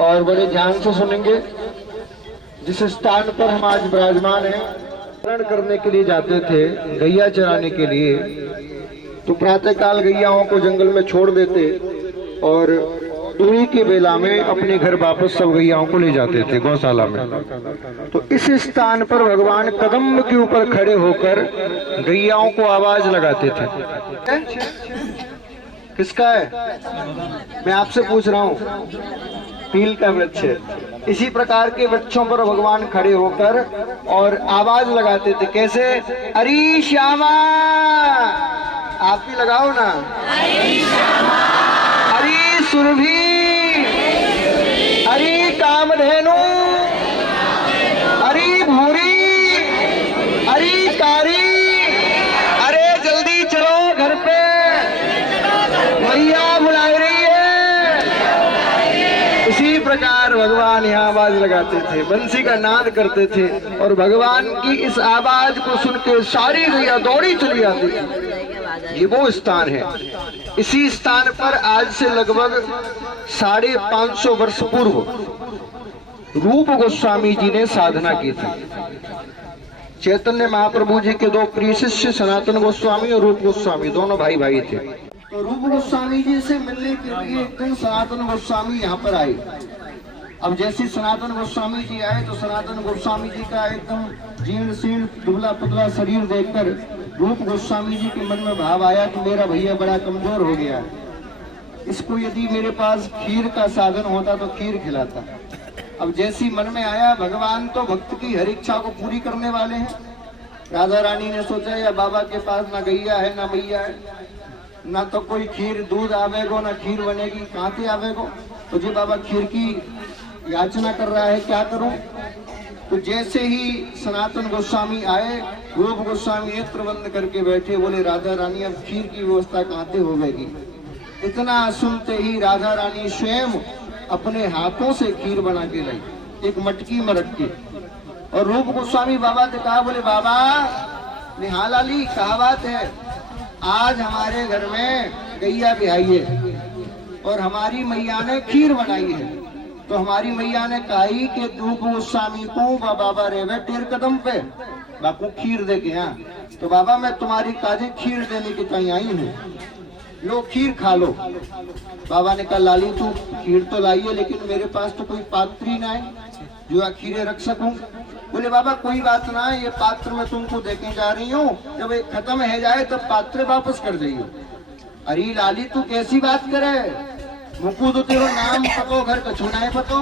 और बड़े ध्यान से सुनेंगे। जिस स्थान पर हम आज विराजमान हैं, शरण करने के लिए जाते थे, गैया चराने के लिए, तो प्रातःकाल गैयाओं को जंगल में छोड़ देते और दूरी के बेला में अपने घर वापस सब गैयाओं को ले जाते थे गौशाला में। तो इस स्थान पर भगवान कदम के ऊपर खड़े होकर गैयाओं को आवाज लगाते थे। किसका है? मैं आपसे पूछ रहा हूँ। पील का वृक्ष है। इसी प्रकार के वृक्षों पर भगवान खड़े होकर और आवाज लगाते थे। कैसे? अरे श्यामा, आप भी लगाओ ना। अरे सुरभि, अरे कामधेनु, अरे भूरी, अरे कारी, अरे जल्दी चलो घर पे, मैया बुला रही है। इसी प्रकार भगवान यहाँ आवाज लगाते थे, बंसी का नाद करते थे और भगवान की इस आवाज को सुन के सारी गैया दौड़ी चली आती थी। ये वो स्थान है। इसी स्थान पर आज से लगभग 550 वर्ष पूर्व रूप गोस्वामी जी ने साधना की थी। चैतन्य महाप्रभु जी के दो प्रिय शिष्य सनातन गोस्वामी और रूप गोस्वामी दोनों भाई भाई थे। तो रूप गोस्वामी जी से मिलने के लिए एक दिन सनातन गोस्वामी यहाँ पर आए। अब जैसे सनातन गोस्वामी जी आए तो सनातन गोस्वामी जी का एकदम जीर्ण शीर्ण दुबला पतला शरीर देखकर रूप गोस्वामी जी के मन में भाव आया कि मेरा भैया बड़ा कमजोर हो गया है, इसको यदि मेरे पास खीर का साधन होता तो खीर खिलाता। अब जैसी मन में आया, भगवान तो भक्त की हर इच्छा को पूरी करने वाले हैं। राधा रानी ने सोचा या बाबा के पास ना गैया है ना मैया है, ना तो कोई खीर दूध आवेगो ना खीर बनेगी, कहाँ से आवेगो। तो जी बाबा खीर की याचना कर रहा है, क्या करूं। तो जैसे ही सनातन गोस्वामी आए, रूप गोस्वामी नेत्र बंद करके बैठे, बोले राधा रानी अब खीर की व्यवस्था कहाँ से होगी। इतना सुनते ही राधा रानी स्वयं अपने हाथों से खीर बना के लाई, एक मटकी में रख के। और रूप गोस्वामी बाबा से कहा, बोले बाबा निहाल अली क्या बात है, आज हमारे घर में गैया ब्याई है और हमारी मैया ने खीर बनाई है। तो हमारी मैया ने कही कि रूप गोस्वामी को बाबा रेवे टेर कदम पे बापू खीर दे के यहाँ। तो बाबा मैं तुम्हारी काजे खीर देने की कहीं आई हूँ, लो खीर खा लो। बाबा ने कहा लाली तू खीर तो लाई है, लेकिन मेरे पास तो कोई पात्र ही ना है जो खीरें रख सकूं। बोले बाबा कोई बात ना, ये पात्र मैं तुमको देके जा रही हूँ, जब ये खत्म है जाए तब पात्र वापस कर जाइए। अरे लाली तू कैसी बात करे, मुकू तो तेरा नाम पतो, घर कछु नहीं पतो।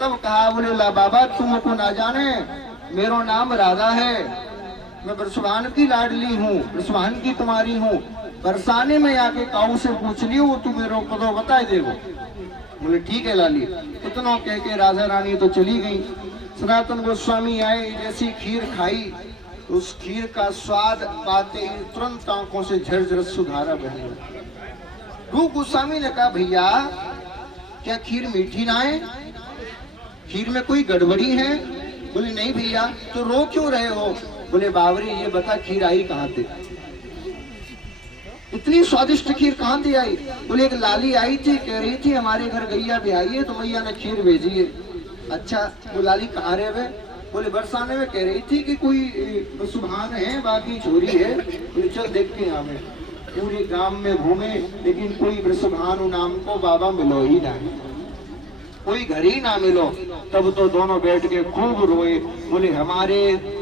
तब कहा, बोले ला बाबा तुमको ना जाने, मेरो नाम राधा है, मैं बरसवान की लाडली हूँ, बरसवान की तुम्हारी हूँ। बरसाने में आके काऊ से पूछ ली वो तू मेरे को बता देगो। बोले ठीक है लाली। इतना कह के राधा रानी तो चली गई। सनातन गोस्वामी आए, जैसी खीर खाई उस खीर का स्वाद पाते ही तुरंत आंखों से झरझर सुधारा बहने लगा। रूप गोस्वामी ने कहा भैया क्या खीर मीठी ना है, खीर में कोई गड़बड़ी है। बोले नहीं भैया। तो रो क्यों रहे हो। बोले बावरी ये बता खीर आई कहाँ से, इतनी स्वादिष्ट खीर कहाँ से आई। बोले एक लाली आई थी, कह रही थी हमारे घर गैया भी आई है तो मैया ने खीर भेजी है। अच्छा वो लाली कहाँ रहे वे। बोले बरसाने में कह रही थी कि कोई सुभान है बाकी चोरी है। बोले चल देख के हमें पूरे गांव में घूमे, लेकिन कोई वृषभानु नाम को बाबा मिलो ही ना, कोई घर ही ना मिलो। तब तो दोनों बैठ के खूब रोए। बोले हमारे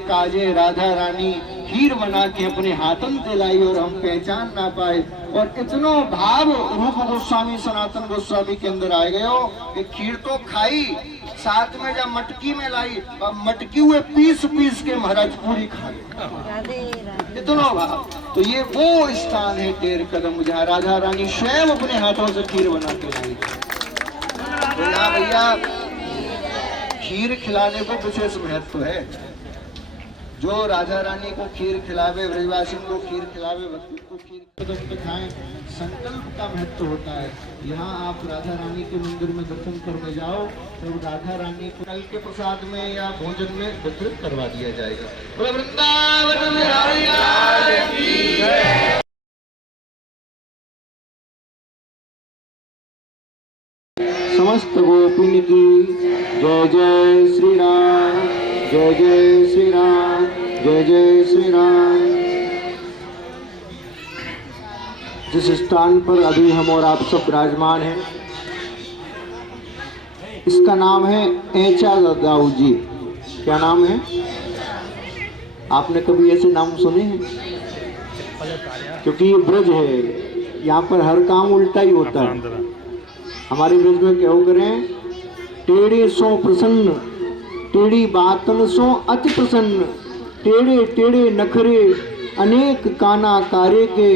काजे राधा रानी खीर बना के अपने हाथन से लाई और हम पहचान ना पाए। और इतना भाव रूप गोस्वामी सनातन गोस्वामी के अंदर आ गए हो कि खीर तो खाई, साथ में जब मटकी में लाई, मटकी हुए पीस पीस के महाराज पूरी खा गए, इतना भाव। तो ये वो स्थान है टेर कदम जहाँ राधा रानी स्वयं अपने हाथों से खीर बना के लाई। बोला भैया खीर खिलाने को विशेष महत्व है। जो राधा रानी को खीर खिलावे, ब्रजवासी को खीर खिलावे, भक्ति को खीर कदम पे खाएं, संकल्प का महत्व होता है। यहाँ आप राधा रानी के मंदिर में दर्शन करने जाओ तो राधा रानी को कल के प्रसाद में या भोजन में वितरित करवा दिया जाएगा। वृंदावन में राधा की जय। समस्त गोपिन की जय जय श्री राम, जय जय श्री राम, जय जय श्री राम। जिस स्थान पर अभी हम और आप सब विराजमान हैं, इसका नाम है ऐचा दाऊ जी। क्या नाम है? आपने कभी ऐसे नाम सुने हैं? क्योंकि ये ब्रज है, यहाँ पर हर काम उल्टा ही होता है। हमारे ब्रज में क्या करें? टेढ़े सो प्रसन्न, टेढ़ी बातन सो अति प्रसन्न, टेढ़े टेढ़े नखरे अनेक काना कारे के,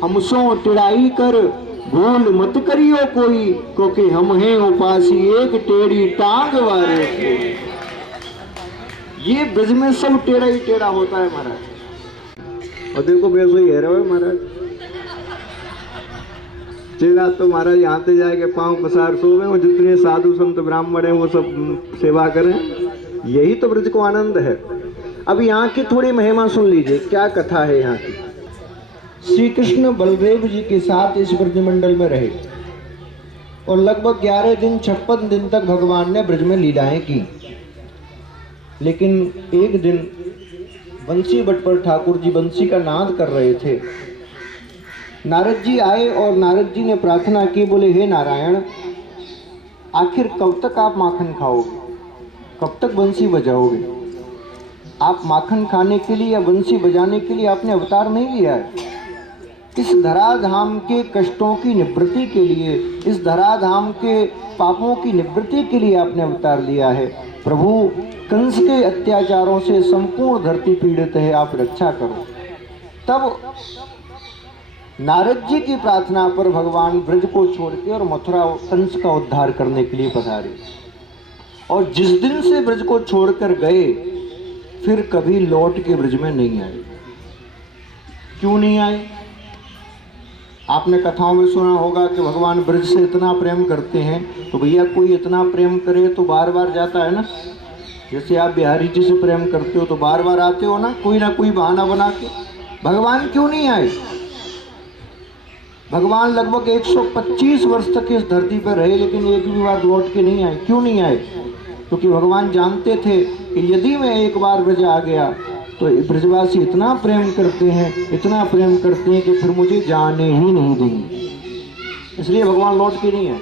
हमसो टिड़ाई कर भूल मत करियो कोई, क्योंकि हम हैं उपासी एक टेढ़ी टांग वाले के। ये ब्रज में सब टेढ़ा ही टेढ़ा होता है महाराज। और देखो वैसे ही है रहे महाराज, चेला तो महाराज यहाँ से जाके पांव पसार सोवे, और जितने साधु संत ब्राह्मण हैं वो सब सेवा करें। यही तो ब्रज को आनंद है। अब यहाँ की थोड़ी महिमा सुन लीजिए, क्या कथा है यहाँ की। श्री कृष्ण बलदेव जी के साथ इस ब्रजमंडल में रहे और लगभग 11 दिन 56 दिन तक भगवान ने ब्रज में लीलाएं की। लेकिन एक दिन बंसी बट पर ठाकुर जी बंसी का नाद कर रहे थे। नारद जी आए और नारद जी ने प्रार्थना की, बोले हे नारायण, आखिर कब तक आप माखन खाओगे, कब तक बंसी बजाओगे? आप माखन खाने के लिए या बंसी बजाने के लिए आपने अवतार नहीं लिया है। इस धराधाम के कष्टों की निवृत्ति के लिए, इस धराधाम के पापों की निवृत्ति के लिए आपने अवतार लिया है। प्रभु, कंस के अत्याचारों से संपूर्ण धरती पीड़ित है, आप रक्षा करो। तब नारद जी की प्रार्थना पर भगवान ब्रज को छोड़ के और मथुरा कंस का उद्धार करने के लिए पधारे। और जिस दिन से ब्रज को छोड़कर गए, फिर कभी लौट के ब्रज में नहीं आए। क्यों नहीं आए? आपने कथाओं में सुना होगा कि भगवान ब्रज से इतना प्रेम करते हैं, तो भैया कोई इतना प्रेम करे तो बार बार जाता है ना। जैसे आप बिहारी जी से प्रेम करते हो तो बार बार आते हो ना कोई बहाना बना के। भगवान क्यों नहीं आए? भगवान लगभग 125 वर्ष तक इस धरती पर रहे, लेकिन एक भी बार लौट के नहीं आए। क्यों नहीं आए? क्योंकि भगवान जानते थे कि यदि मैं एक बार ब्रज आ गया तो ब्रजवासी इतना प्रेम करते हैं, इतना प्रेम करते हैं कि फिर मुझे जाने ही नहीं देंगे। इसलिए भगवान लौट के नहीं आए।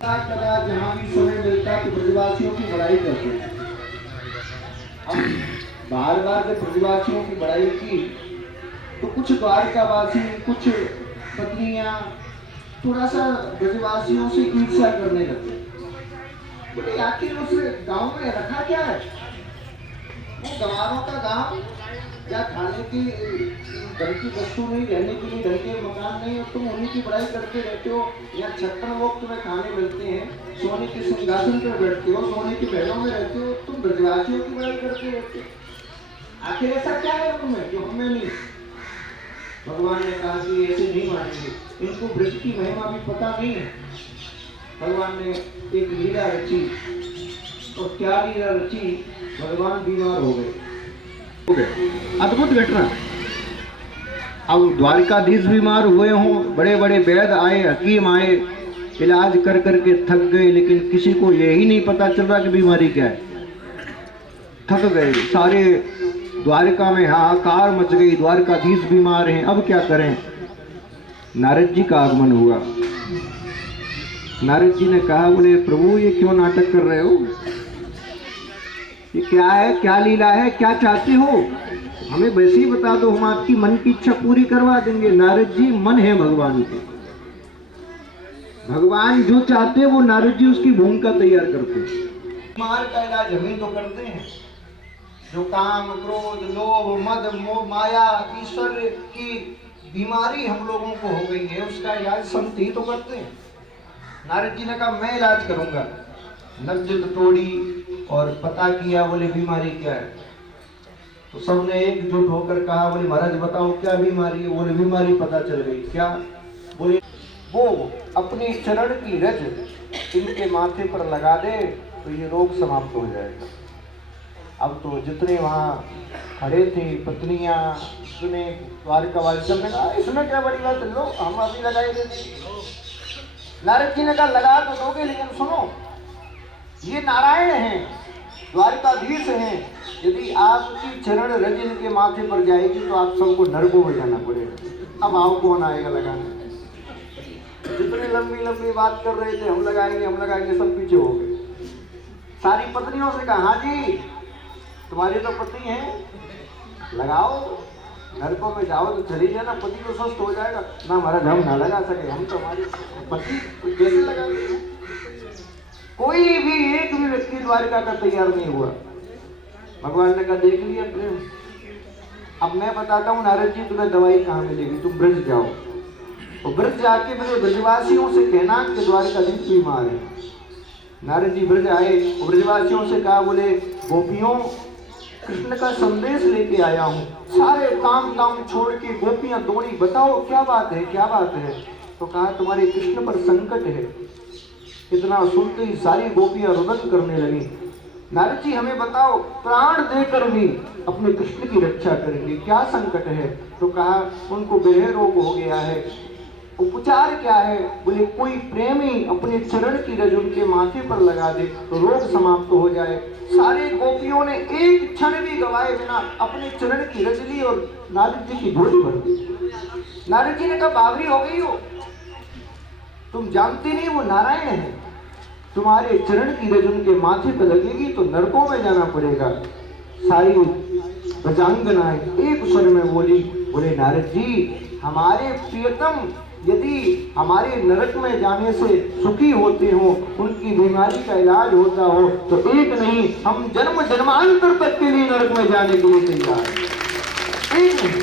जहाँ भी समय मिलता तो ब्रजवासियों की बड़ाई करते हैं। बार बार जब ब्रजवासियों की बड़ाई की तो कुछ द्वारकावासी, कुछ पत्नियां थोड़ा सा ब्रजवासियों से ईर्ष्या करने लगे। बोले आखिर उस गांव में रखा क्या है? वो गंवारों का गांव, या खाने की ढंग की वस्तु नहीं, रहने के लिए ढंग के मकान नहीं, और तुम उन्हीं की बड़ाई करते रहते हो। या 56 लोग तुम्हें खाने मिलते हैं, सोने के सिंहासन पर बैठते हो, सोने की महलों में रहते हो, तुम ब्रजवासियों की बड़ाई करते रहते हो। आखिर ऐसा क्या है तुम्हें जो हमें नहीं? भगवान ने कहा कि ऐसे नहीं मानेंगे, इनको ब्रज की महिमा भी पता नहीं है। भगवान ने एक लीला रची, और क्या लीला रची? भगवान बीमार हो गए। अद्भुत घटना। अब द्वारकाधीश बीमार हुए हों, बड़े बड़े वैद्य आए, हकीम आए, इलाज कर करके थक गए, लेकिन किसी को यही नहीं पता चल रहा कि बीमारी क्या है। थक गए, सारे द्वारका में हाहाकार मच गई, द्वारकाधीश बीमार हैं, अब क्या करें? नारद जी का आगमन हुआ। नारद जी ने कहा, बोले प्रभु ये क्यों नाटक कर रहे हो? ये क्या है, क्या लीला है, क्या चाहते हो? हमें वैसे ही बता दो, हम आपकी मन की इच्छा पूरी करवा देंगे। नारद जी मन है भगवान के। भगवान जो चाहते हैं वो नारद जी उसकी भूमिका तैयार करते हैं। बीमार का इलाज हम ही तो करते हैं। जो काम, क्रोध, लोभ, मद, मोह, माया, ईश्वर की बीमारी हम लोगों को हो गई है, उसका इलाज संत ही तो करते हैं। नारद जी ने कहा मैं इलाज करूंगा। नब्ज तोड़ी और पता किया, बोले बीमारी क्या है? तो सबने एकजुट होकर कहा, बोले महाराज बताओ क्या बीमारी है? बोले बीमारी पता चल गई। क्या? बोले वो अपनी चरण की रज इनके माथे पर लगा दे तो ये रोग समाप्त हो जाएगा। अब तो जितने वहाँ खड़े थे, पत्नियां, सुने, द्वारकावासी, सबने कहा इसमें क्या बड़ी बात है, लो हम अभी लगाए देते। नारद जी ने कहा लगा तो दोगे, लेकिन सुनो ये नारायण हैं, द्वारकाधीश हैं। यदि आपकी चरण रज इनके माथे पर जाएगी तो आप सबको नरकों में जाना पड़ेगा। अब आओ कौन आएगा लगाने? जितने लंबी लंबी बात कर रहे थे हम लगाएंगे, सब पीछे हो गए। सारी पत्नियों से कहा, हाँ जी तुम्हारी तो पत्नी है, लगाओ, नरकों में जाओ तो चली जाना, पति तो स्वस्थ हो जाएगा ना। महाराज हम ना लगा सके, हम तो हमारी पति कैसे लगा? कोई भी एक भी व्यक्ति द्वारिका का तैयार नहीं हुआ। भगवान ने कहा देख लिया प्रेम, अब मैं बताता हूँ नारद जी तुम्हें दवाई कहाँ मिलेगी, तुम ब्रज जाओ और ब्रज जाके मेरे ब्रजवासियों से कहना कि द्वारिकाधीश बीमार है। नारद जी ब्रज आए और ब्रजवासियों से कहा, बोले गोपियों कृष्ण का संदेश लेके आया हूँ, सारे काम दाम छोड़ के गोपियां दौड़ी, बताओ क्या बात है, क्या बात है? तो कहा तुम्हारे कृष्ण पर संकट है। इतना सुनते ही सारी गोपियां रुदन करने लगी। नारद जी हमें बताओ, प्राण देकर भी अपने कृष्ण की रक्षा करेंगे, क्या संकट है? तो कहा उनको बेह रोग हो गया है। उपचार क्या है? बोले कोई प्रेमी अपने चरण की रज उनके माथे पर लगा दे तो रोग समाप्त हो जाए। सारे गोपियों ने एक क्षण भी गवाए बिना अपने चरण की रज ली और नारद जी की झोली भर दी। नारद जी ने कहा बावरी हो गई हो, तुम जानती नहीं वो नारायण है, तुम्हारे चरण की रज उनके माथे पर लगेगी तो नरकों में जाना पड़ेगा। सारी प्रजांगनाएं एक स्वर में बोली, बोले नारद जी हमारे प्रियतम यदि हमारे नरक में जाने से सुखी होते हो, उनकी बीमारी का इलाज होता हो तो एक नहीं हम जन्म जन्मांतर तक के लिए नरक में जाने के लिए तैयार हैं। एक नहीं,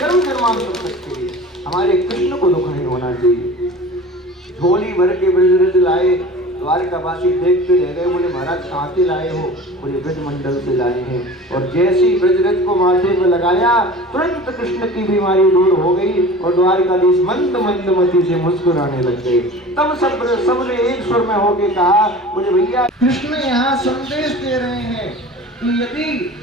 जन्म जन्मांतर तक के लिए हमारे कृष्ण को दुख नहीं होना चाहिए। झोली भर के ब्रजरज लाए, द्वारकावासी देखते रह गए। बोले महाराज कहाँ से लाए हो? बोले ब्रजमंडल से लाए हैं। और जैसे ही ब्रजरज को माथे में लगाया तुरंत कृष्ण की बीमारी दूर हो गई और द्वारकाधीश मंद मंदमती से मुस्कुराने लग गए। तब सबने एक स्वर में होके कहा, बोले भैया कृष्ण यहाँ संदेश दे रहे हैं कि यदि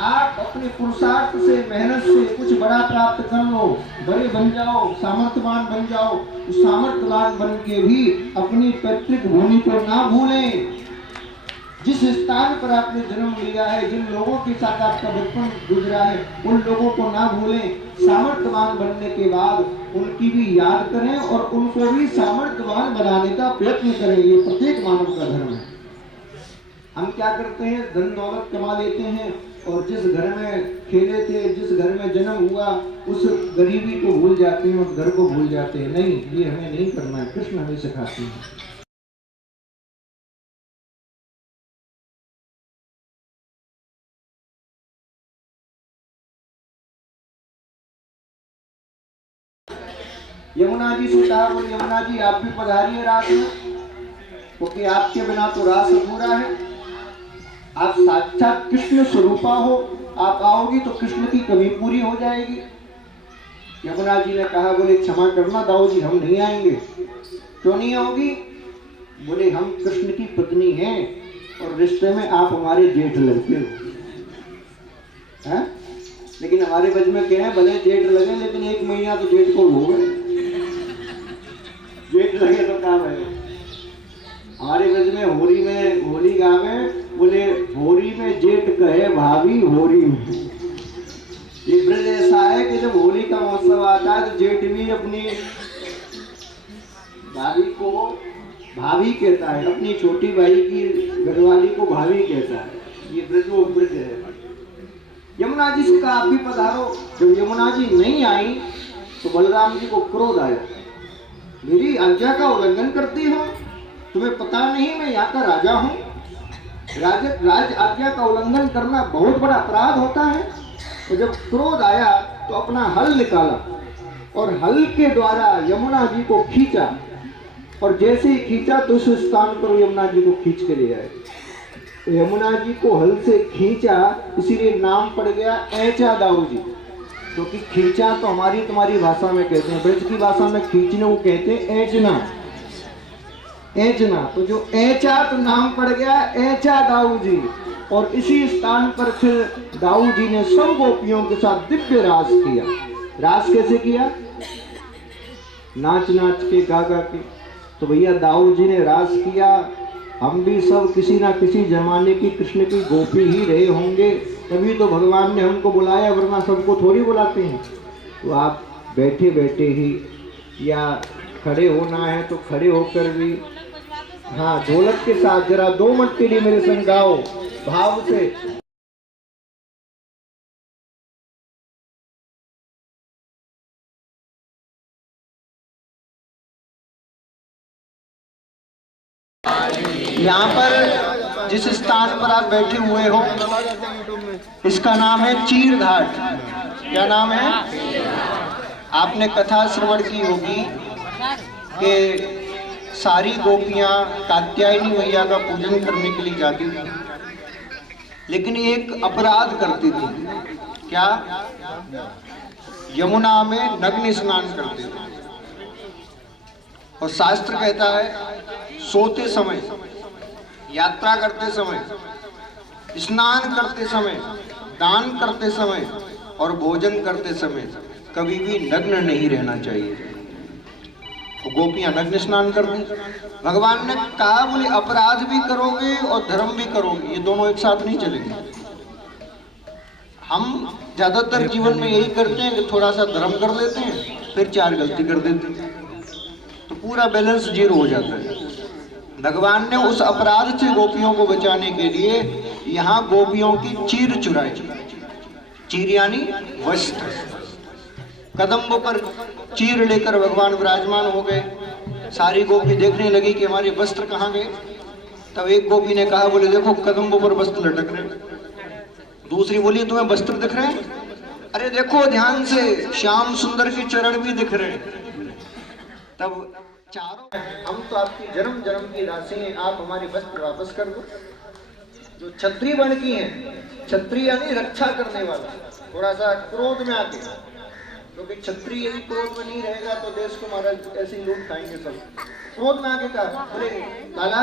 आप अपने पुरुषार्थ से मेहनत से कुछ बड़ा प्राप्त कर लो, बड़े बन जाओ, सामर्थ्यवान बन जाओ, उस सामर्थ्यवान बन के भी अपनी पैतृक भूमि को ना भूलें। जिस स्थान पर आपने जन्म लिया है, जिन लोगों के साथ आपका बचपन गुजरा है, उन लोगों को ना भूलें। सामर्थ्यवान बनने के बाद उनकी भी याद करें और उनको भी सामर्थ्यवान बनाने का प्रयत्न करें। ये प्रत्येक मानव का धर्म है। हम क्या करते हैं, धन दौलत कमा लेते हैं और जिस घर में खेले थे, जिस घर में जन्म हुआ, उस गरीबी को भूल जाते हैं, उस घर को भूल जाते हैं। नहीं, ये हमें नहीं करना है, कृष्ण हमें सिखाते हैं। यमुना जी से कहा, बोले यमुना जी आप भी पधारिए रात में, क्योंकि आपके बिना तो रास अधूरा है। आप साक्षात कृष्ण स्वरूपा हो, आप आओगी तो कृष्ण की कमी पूरी हो जाएगी। यमुना जी ने कहा, बोले क्षमा करना दाऊ जी, हम नहीं आएंगे। क्यों नहीं आओगी? बोले हम कृष्ण की पत्नी हैं और रिश्ते में आप हमारे जेठ लगते हो। है? लेकिन हमारे बज में क्या है, भले जेठ लगे लेकिन 1 महीना तो जेठ को हो गए। जेठ लगे तो काम है। हमारे ब्रज में होली गावे, बोले होली में जेठ कहे भाभी होली में। ये ब्रज ऐसा है कि जब होली का मौसम आता है तो जेठ भी अपनी भाभी को भाभी कहता है, अपनी छोटी भाई की घरवाली को भाभी कहता है। ये ब्रज वो ब्रज है। यमुना जी से कहा आप भी पधारो। जब यमुना जी नहीं आई तो बलराम जी को क्रोध आया, मेरी आज्ञा का उल्लंघन करती हो, तुम्हें पता नहीं मैं यहाँ का राजा हूँ। राज आज्ञा का उल्लंघन करना बहुत बड़ा अपराध होता है। तो जब क्रोध आया तो अपना हल निकाला और हल के द्वारा यमुना जी को खींचा और जैसे ही खींचा तो उस स्थान पर यमुना जी को खींच के ले आए। तो यमुना जी को हल से खींचा, इसीलिए नाम पड़ गया ऐचा दाऊ जी। क्योंकि खींचा तो हमारी तुम्हारी भाषा में कहते हैं, ब्रज की भाषा में खींचने को कहते हैं ऐचना। ऐचना तो जो ऐचा तो नाम पड़ गया ऐचा दाऊ जी। और इसी स्थान पर फिर दाऊ जी ने सब गोपियों के साथ दिव्य रास किया। रास कैसे किया? नाच नाच के गा गा के। तो भैया दाऊ जी ने रास किया हम भी सब किसी ना किसी जमाने की कृष्ण की गोपी ही रहे होंगे, तभी तो भगवान ने हमको बुलाया, वरना सबको थोड़ी बुलाते हैं। तो आप बैठे बैठे ही या खड़े होना है तो खड़े होकर भी, हाँ ढोलक के साथ जरा 2 मिनट के लिए मेरे संग गाओ भाव से। यहाँ पर जिस स्थान पर आप बैठे हुए हो इसका नाम है चीर घाट। क्या नाम है? आपने कथा श्रवण की होगी कि सारी गोपियां कात्यायनी मैया का पूजन करने के लिए जाती थी, लेकिन एक अपराध करती थी। क्या? यमुना में नग्न स्नान करते थे। और शास्त्र कहता है सोते समय, यात्रा करते समय, स्नान करते समय, दान करते समय और भोजन करते समय कभी भी नग्न नहीं रहना चाहिए। तो गोपियां नग्न स्नान करती। भगवान ने कहा बोले अपराध भी करोगे और धर्म भी करोगे, ये दोनों एक साथ नहीं चलेंगे। हम ज्यादातर जीवन में यही करते हैं कि थोड़ा सा धर्म कर लेते हैं, फिर 4 गलती कर देते हैं, तो पूरा बैलेंस 0 हो जाता है। भगवान ने उस अपराध से गोपियों को बचाने के लिए यहाँ गोपियों की चीर चुराई। चीर यानी वस्त्र। कदम्बों पर चीर लेकर भगवान विराजमान हो गए। सारी गोपी देखने लगी कि हमारे वस्त्र कहाँ गए। तब एक गोपी ने कहा बोले देखो कदम्बों पर वस्त्र लटक रहे। दूसरी बोली तुम्हें वस्त्र दिख रहे हैं? अरे देखो ध्यान से, श्याम सुंदर के चरण भी दिख रहे हैं। तब चारों, हम तो आपकी जन्म जन्म की दासी हैं, आप हमारे वस्त्र वापस कर दो। जो क्षत्रिय वर्ण की हैं, क्षत्रिय यानी रक्षा करने वाला, थोड़ा सा क्रोध में आके, क्योंकि क्षत्रिय यदि क्रोध में नहीं रहेगा तो देश को महाराज ऐसे ही लूट खाएंगे सब। क्रोध में आके कहा बोले काला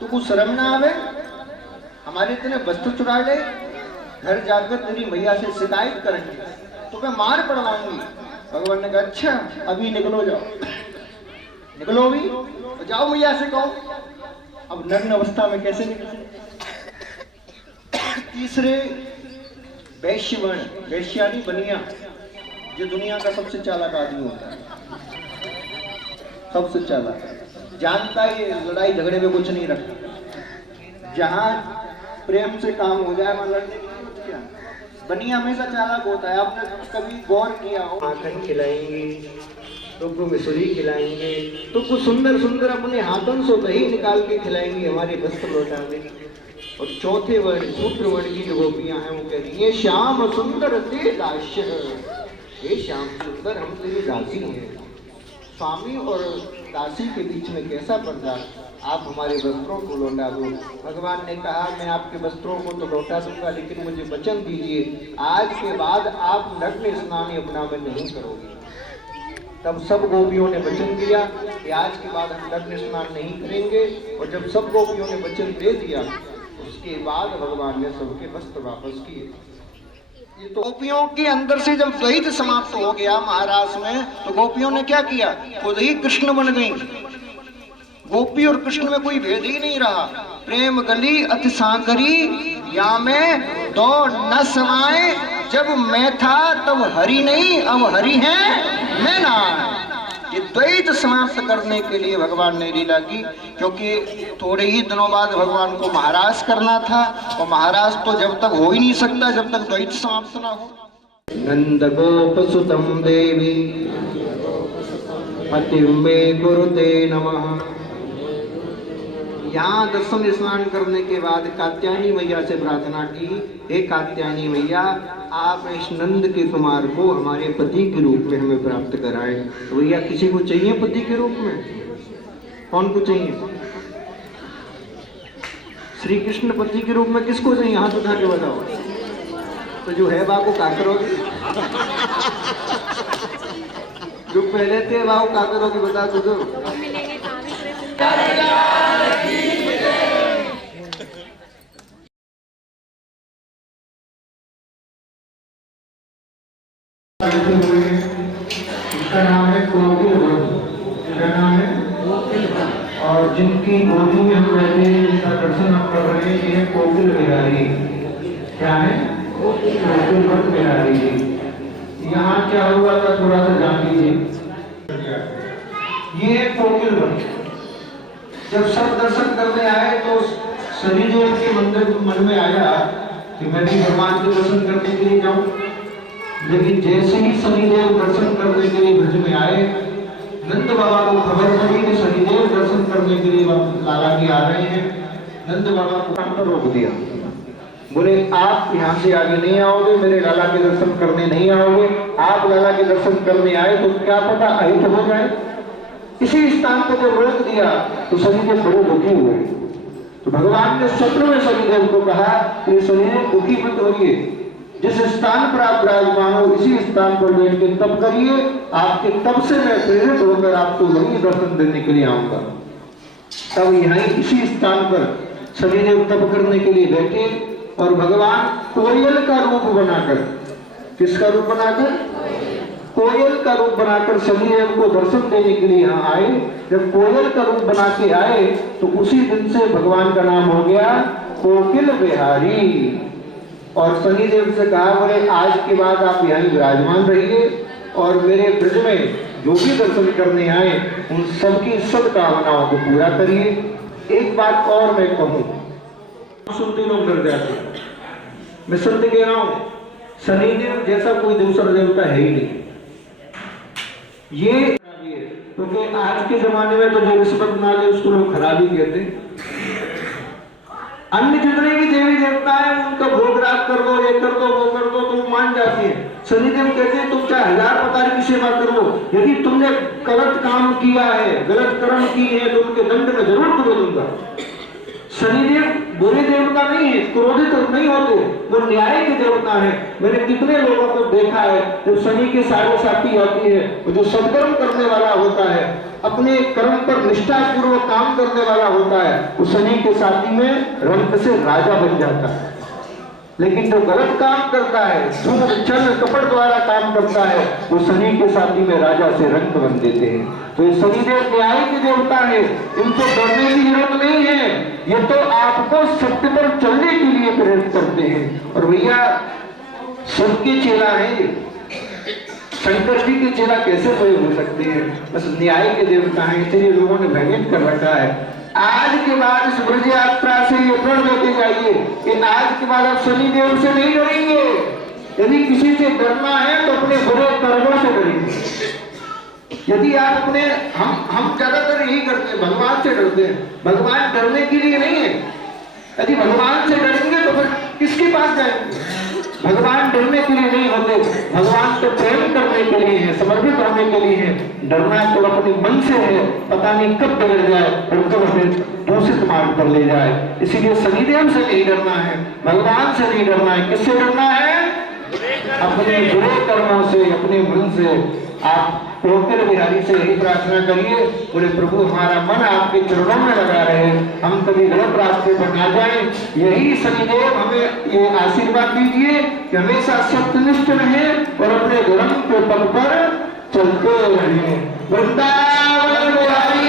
तू कुछ शर्म ना आवे, हमारे इतने वस्त्र चुरा ले, घर जाकर तेरी मैया से शिकायत करेंगे, तो मैं मार पड़वाऊंगी। भगवान ने कहा अच्छा अभी निकलो, जाओ निकलो भी तो जाओ मैया से कहो। अब नग्न अवस्था में कैसे निकले? तीसरे वैश्यवर्ण, वैश्यानी बनिया, जो दुनिया का सबसे चालाक आदमी होता है, सबसे चालाक, जानता है लड़ाई झगड़े में कुछ नहीं रखता, जहां प्रेम से काम हो जाए वहां लड़ने की क्या। बनिया हमेशा चालाक होता है। आपने कभी गौर किया हो, माखन खिलाएंगे, तुमको मिसरी खिलाएंगे, तुमको सुंदर सुंदर अपने हाथों से दही निकाल के खिलाएंगे, हमारे वस्त्र लौटाएंगे। और चौथे वर्ण, शूद्र वर्ण की जो गोपियां हैं वो कह रही है श्याम सुंदर ते दास्य, हे श्याम सुंदर हम तेरी दासी हैं। स्वामी और दासी के बीच में कैसा पर्दा, आप हमारे वस्त्रों को लौटा दो। भगवान ने कहा मैं आपके वस्त्रों को तो लौटा दूंगा, लेकिन मुझे वचन दीजिए आज के बाद आप नग्न स्नान यमुना में नहीं करोगे। तब सब गोपियों ने वचन दिया कि आज के बाद हम नग्न स्नान नहीं करेंगे। और जब सब गोपियों ने वचन दे दिया उसके बाद भगवान ने सबके वस्त्र वापस किए। ये तो गोपियों के अंदर से जब द्वैत समाप्त हो गया महाराज में, तो गोपियों ने क्या किया, खुद ही कृष्ण बन गई। गोपी और कृष्ण में कोई भेद ही नहीं रहा। प्रेम गली अति सागरी या में दो न समाए, जब मैं था तब हरि नहीं, अब हरि है मैं ना। ये द्वैत समाप्त करने के लिए भगवान ने लीला की, क्योंकि थोड़े ही दिनों बाद भगवान को महाराज करना था, और महाराज तो जब तक हो ही नहीं सकता जब तक द्वैत समाप्त ना हो। नंद गोप सुतम देवी पतिं मे कुरुते नमः। यहाँ दर्शन स्नान करने के बाद कात्यायनी मैया से प्रार्थना की, हे कात्यायनी मैया आप इस नंद के कुमार को हमारे पति के रूप में हमें प्राप्त कराएं। तो भैया किसी को चाहिए पति के रूप में? कौन को चाहिए? श्री कृष्ण पति के रूप में किसको चाहिए? हाथ उठा के बताओ। तो जो है बाबू क्या करोगे? जो पहले थे बाबू क्या करोगे बता दो। इसका नाम है कोकिल, इसका नाम है, और जिनकी गोदी में हम रहते हैं महारानी जी हैं कोकिल बिहारी। क्या है? कोकिल भट्ट बिहारी जी। यहाँ क्या हुआ था थोड़ा सा जान लीजिए। ये है कोकिल भट्ट। जब सब दर्शन करने आए तो शनिदेव के मंदिर मन में आया कि मैं भी भगवान के दर्शन करने के लिए जाऊं। लेकिन जैसे ही शनिदेव दर्शन करने के लिए ब्रज में आए, नंद बाबा को खबर पड़ी कि शनिदेव दर्शन करने के लिए लाला जी आ रहे हैं। नंद बाबा को काम पर रोक दिया, बोले आप यहाँ से आगे नहीं आओगे, मेरे लाला के दर्शन करने नहीं आओगे। आप लाला के दर्शन करने आए तो क्या पता अहित हो जाए। इसी स्थान को जब रोक दिया तो शनिदेव बड़े दुखी हुए। तो भगवान ने स्वप्न में शनिदेव को कहा कि शनिदेव दुखी मत होइए, जिस स्थान पर आप विराजमान हो इसी स्थान पर बैठ के तप करिए। आपके तप से मैं प्रेरित होकर आपको वही दर्शन देने के लिए आऊंगा। तब यहाँ इसी स्थान पर शनिदेव तप करने के लिए बैठे और भगवान कोयल का रूप बनाकर, किसका रूप बनाकर? कोयल का रूप बनाकर शनिदेव को दर्शन देने के लिए यहाँ आए। जब कोयल का रूप बना के आए तो उसी दिन से भगवान का नाम हो गया कोकिल बिहारी। और शनिदेव से कहा, बोले आज के बाद आप यहाँ विराजमान रहिए और मेरे ब्रज में जो भी दर्शन करने आए उन सबकी सब कामनाओं को पूरा करिए। एक बात और मैं कहूँ, सुनते लोग डर जाते, मैं सत्य कह रहा हूँ, शनिदेव जैसा कोई दूसरा देवता है ही नहीं। ये क्योंकि आज के जमाने में तो जो रिश्वत ना ले उसको लोग खराबी कहते हैं। अन्य जितने भी देवी देवता है उनका भोग राग कर दो, ये कर दो, वो कर दो, तो मान जाते हैं। शनिदेव कहते हैं तुम चाहे 1000 प्रकार की सेवा करो, यदि तुमने गलत काम किया है, गलत कर्म किए हैं तो उनके दंड में जरूर तुम्हें दूंगा। शनिदेव बुरे देवता नहीं है, क्रोधित नहीं होते, वो न्याय के देवता है। मैंने कितने लोगों को देखा है जब शनि की साढ़े साथी होती है, वो जो सत्कर्म करने वाला होता है, अपने कर्म पर निष्ठा पूर्वक काम करने वाला होता है, वो शनि के साथी में रंग से राजा बन जाता है। लेकिन जो गलत काम करता है, झूठ छल कपट द्वारा काम करता है, वो शनि के साथी में राजा से रंग बन देते हैं। तो ये शनिदेव न्याय के देवता है, इनको डरने की जरूरत नहीं है। ये तो आपको सत्य पर चलने के लिए प्रेरित करते हैं। और भैया सबके चेला है, शंकर जी के चेला कैसे कोई हो सकते हैं? बस न्याय के देवता हैं, इसलिए लोगों ने भयभीत कर रखा है। आज के बाद इस ब्रज यात्रा से ये प्रण लेके जाइए कि आज के बाद आप शनिदेव से नहीं डरेंगे। यदि किसी से डरना है तो अपने बुरे कर्मों से डरेंगे। यदि आप अपने हम ज्यादातर यही करते हैं, भगवान से डरते हैं। भगवान डरने के लिए नहीं है। यदि भगवान से डरेंगे तो फिर किसके पास जाएंगे? भगवान डरने के लिए नहीं होते, भगवान तो प्रेम करने के लिए है, समर्पित होने के लिए है। डरना तो अपने मन से है, पता नहीं कब बिगड़ जाए और कब हमें दूषित मार्ग पर ले जाए। इसीलिए शनिदेव से नहीं डरना है, भगवान से नहीं डरना है। किससे डरना है? अपने बुरे कर्मों से, अपने मन से। आप कोकिल बिहारी से यही प्रार्थना करिए, बोले प्रभु हमारा मन आपके चरणों में लगा रहे, हम कभी गलत रास्ते पर ना जाएं। यही शनिदेव हमें ये आशीर्वाद दीजिए कि हमेशा सत्यनिष्ठ रहे और अपने धर्म के पथ पर चलते रहे। वृंदावन बिहारी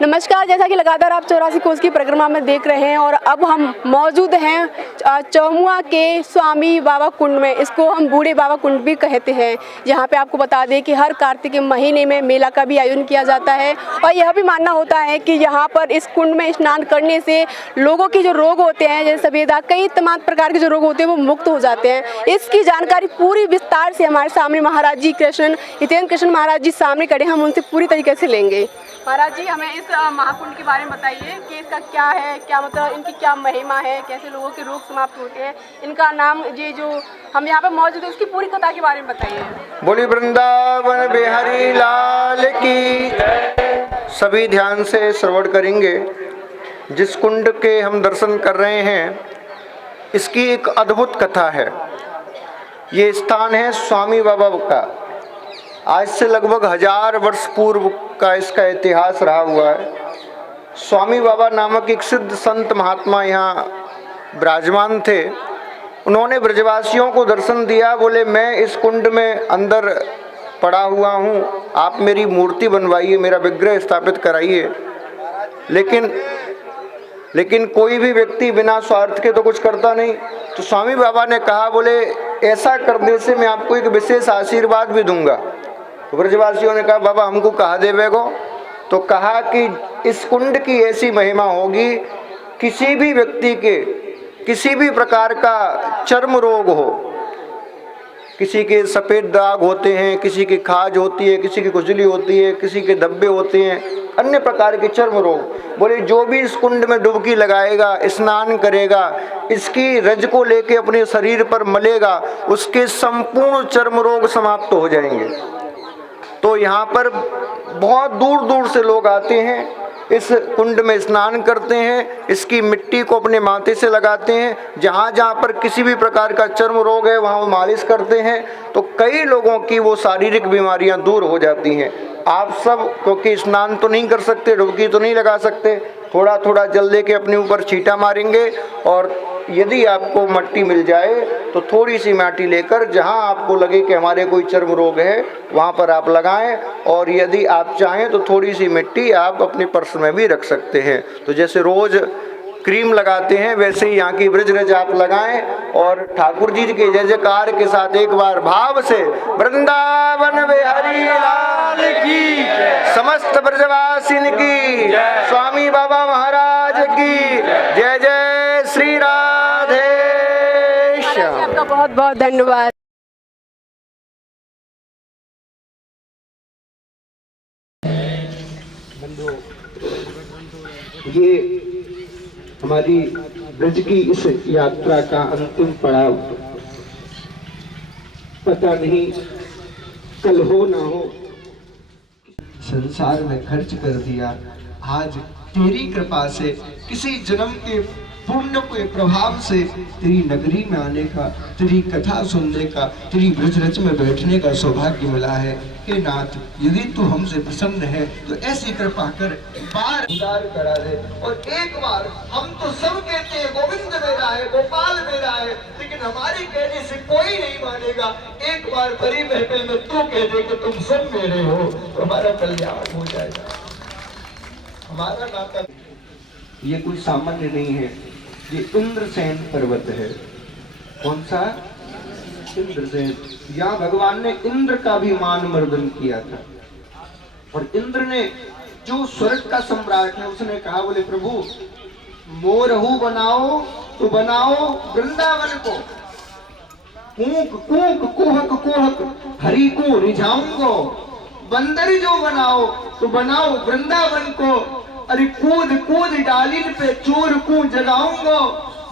नमस्कार। जैसा कि लगातार आप 84 कोस की परिक्रमा में देख रहे हैं और अब हम मौजूद हैं चौमुआ के स्वामी बाबा कुंड में। इसको हम बूढ़े बाबा कुंड भी कहते हैं। यहाँ पे आपको बता दें कि हर कार्तिक के महीने में मेला का भी आयोजन किया जाता है और यह भी मानना होता है कि यहाँ पर इस कुंड में स्नान करने से लोगों के जो रोग होते हैं, जैसे सफेदा, कई तमाम प्रकार के जो रोग होते हैं वो मुक्त हो जाते हैं। इसकी जानकारी पूरी विस्तार से हमारे सामने महाराज जी हितेंद्र कृष्ण महाराज जी सामने खड़े, हम उनसे पूरी तरीके से लेंगे। महाराज जी हमें इस महाकुंड के बारे में बताइए कि इसका क्या है, क्या मतलब इनकी क्या महिमा है, कैसे लोगों के रोग समाप्त होते हैं, इनका नाम, ये जो हम यहाँ पे मौजूद है उसकी पूरी कथा के बारे में बताइए। बोली वृंदावन बिहारी लाल की। सभी ध्यान से श्रवण करेंगे। जिस कुंड के हम दर्शन कर रहे हैं इसकी एक अद्भुत कथा है। ये स्थान है स्वामी बाबा का। आज से लगभग 1000 वर्ष पूर्व का इसका इतिहास रहा हुआ है। स्वामी बाबा नामक एक सिद्ध संत महात्मा यहाँ विराजमान थे। उन्होंने ब्रजवासियों को दर्शन दिया। बोले मैं इस कुंड में अंदर पड़ा हुआ हूँ, आप मेरी मूर्ति बनवाइए, मेरा विग्रह स्थापित कराइए। लेकिन कोई भी व्यक्ति बिना स्वार्थ के तो कुछ करता नहीं। तो स्वामी बाबा ने कहा, बोले ऐसा करने से मैं आपको एक विशेष आशीर्वाद भी दूंगा। तो ब्रजवासियों ने कहा, बाबा हमको कहा देवे को। तो कहा कि इस कुंड की ऐसी महिमा होगी, किसी भी व्यक्ति के किसी भी प्रकार का चर्म रोग हो, किसी के सफ़ेद दाग होते हैं, किसी की खाज होती है, किसी की खुजली होती है, किसी के धब्बे होते हैं, अन्य प्रकार के चर्म रोग, बोले जो भी इस कुंड में डुबकी लगाएगा, स्नान करेगा, इसकी रज को लेके अपने शरीर पर मलेगा, उसके संपूर्ण चर्म रोग समाप्त हो जाएंगे। तो यहाँ पर बहुत दूर दूर से लोग आते हैं, इस कुंड में स्नान करते हैं, इसकी मिट्टी को अपने माथे से लगाते हैं। जहाँ जहाँ पर किसी भी प्रकार का चर्म रोग है वहाँ वो मालिश करते हैं, तो कई लोगों की वो शारीरिक बीमारियाँ दूर हो जाती हैं। आप सब क्योंकि स्नान तो नहीं कर सकते, डुबकी तो नहीं लगा सकते, थोड़ा थोड़ा जल लेके अपने ऊपर छींटा मारेंगे, और यदि आपको मिट्टी मिल जाए तो थोड़ी सी मिट्टी लेकर जहां आपको लगे कि हमारे कोई चर्म रोग है वहां पर आप लगाएं, और यदि आप चाहें तो थोड़ी सी मिट्टी आप अपने पर्स में भी रख सकते हैं। तो जैसे रोज़ क्रीम लगाते हैं वैसे ही यहाँ की ब्रज रज आप लगाएं, और ठाकुर जी के जय जयकार के साथ एक बार भाव से वृंदावन बिहारी लाल की, समस्त ब्रजवासिन की, स्वामी बाबा महाराज की जय जय श्री राधे श्याम। आपका बहुत बहुत धन्यवाद। ये हमारी ब्रज की इस यात्रा का अंतिम पड़ाव, पता नहीं कल हो ना हो, संसार में खर्च कर दिया। आज तेरी कृपा से, किसी जन्म के पुण्य के प्रभाव से तेरी नगरी में आने का, तेरी कथा सुनने का, तेरी ब्रज रच में बैठने का सौभाग्य मिला है। हे नाथ, यदि तू हमसे प्रसन्न है तो ऐसी कृपा कर, बार उदार करा दे। और एक बार हम तो सब कहते हैं गोविंद मेरा है, गोपाल मेरा है, लेकिन हमारे कहने से कोई नहीं मानेगा। एक बार बड़ी महफिल में तू कह दे कि तुम सब मेरे हो, तो हमारा कल्याण हो जाएगा। हमारा नाता ये कोई सामान्य नहीं है, ये इंद्रसेन पर्वत है। कौन सा? इंद्रसेन। यहाँ भगवान ने इंद्र का भी मान मर्दन किया था, और इंद्र ने जो स्वर्ग का सम्राट है उसने कहा, बोले प्रभु मोरहू बनाओ तो बनाओ वृंदावन को, कूक कूक कुहक कुहक हरि को रिझाऊंगो, बंदर जो बनाओ तो बनाओ वृंदावन को, अरे कूद कूद डालिन पे चोर को जगाऊंगा,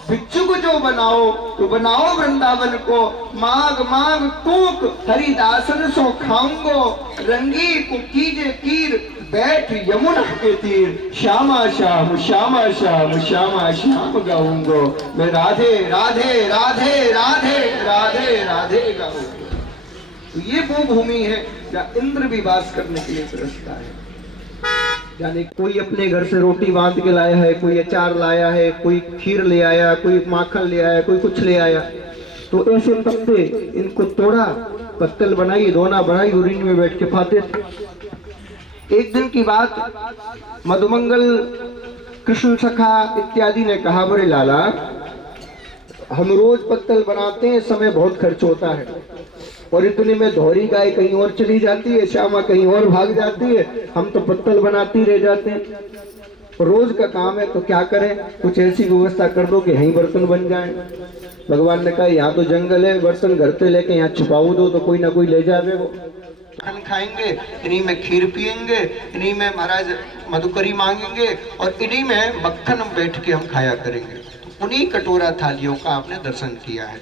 भिक्षुक जो बनाओ तो बनाओ वृंदावन को, माग माग कूक हरिदासन सो खाऊंगो, रंगी को कीजे कीर बैठ यमुना के तीर, श्यामा श्याम श्यामा श्याम श्यामा श्याम गाऊंगो, मैं राधे राधे राधे राधे राधे राधे गाऊंगो। तो ये वो भूमि है जहाँ इंद्र भी वास करने के लिए तरसता है। यानी कोई अपने घर से रोटी बांध के लाया है, कोई अचार लाया है, कोई खीर ले आया, कोई माखन ले आया, कोई कुछ ले आया, तो ऐसे पत्ते इनको तोड़ा, पत्तल बनाई, दोना बनाई, उरीन में बैठ के खाते थे। एक दिन की बात, मधुमंगल कृष्ण सखा इत्यादि ने कहा, बोले लाला हम रोज पत्तल बनाते हैं, समय बहुत खर्च होता है, और इतने में धौरी गाय कहीं और चली जाती है, श्यामा कहीं और भाग जाती है, हम तो पत्तल बनाती रह जाते हैं। रोज का काम है तो क्या करें, कुछ ऐसी व्यवस्था कर दो कि यहीं बर्तन बन जाए। भगवान ने कहा यहाँ तो जंगल है, बर्तन घर पे लेके यहाँ छुपाओ दो तो कोई ना कोई ले जावे। वो खान खाएंगे, इन्हीं में खीर पिएंगे, इन्हीं में महाराज मधुकरी मांगेंगे, और इन्हीं में मक्खन बैठ के हम खाया करेंगे। तो उन्हीं कटोरा थालियों का आपने दर्शन किया है।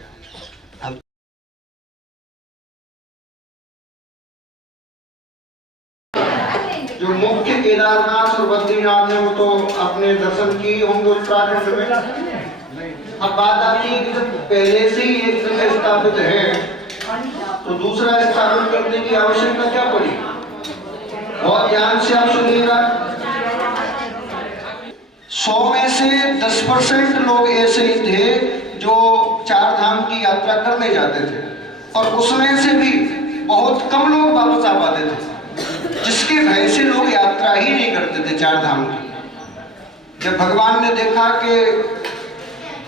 जो मुख्य केदारनाथ और बद्रीनाथ है वो तो आपने दर्शन किए होंगे उत्तराखंड में। अब बात आती है कि जब पहले से ही एक जगह स्थापित है तो दूसरा स्थापित करने की आवश्यकता क्या पड़ी? बहुत ध्यान से आप सुनिएगा। 100 में से 10% लोग ऐसे ही थे जो चार धाम की यात्रा करने जाते थे, और उसमें से भी बहुत कम लोग वापस आ पाते थे, जिसके भय से लोग यात्रा ही नहीं करते थे चार धाम की। जब भगवान ने देखा कि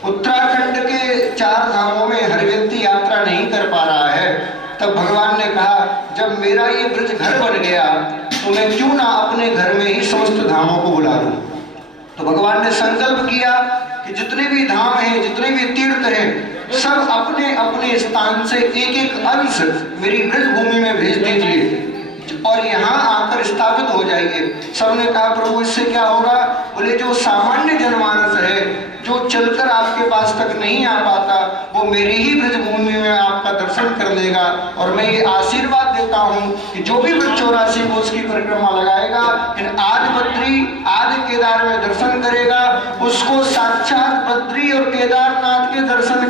उत्तराखंड के चार धामों में हर व्यक्ति यात्रा नहीं कर पा रहा है, तब भगवान ने कहा जब मेरा ये ब्रज घर बन गया तो मैं क्यों ना अपने घर में ही समस्त धामों को बुला लूं। तो भगवान ने संकल्प किया कि जितने भी धाम हैं, जितने भी तीर्थ हैं, सब अपने अपने स्थान से एक एक अंश मेरी ब्रज भूमि में भेज दीजिए और यहाँ आकर स्थापित हो जाइए। सबने कहा प्रभु इससे क्या होगा? बोले जो सामान्य जनमानस है, जो चलकर आपके पास तक नहीं आ पाता, वो मेरी ही ब्रज भूमि में आपका दर्शन कर लेगा। और मैं ये आशीर्वाद देता हूँ कि जो भी 84 कोस की परिक्रमा लगाएगा, इन आदि बद्री आदि केदार में दर्शन करेगा, उसको साक्षात बद्री और केदारनाथ के दर्शन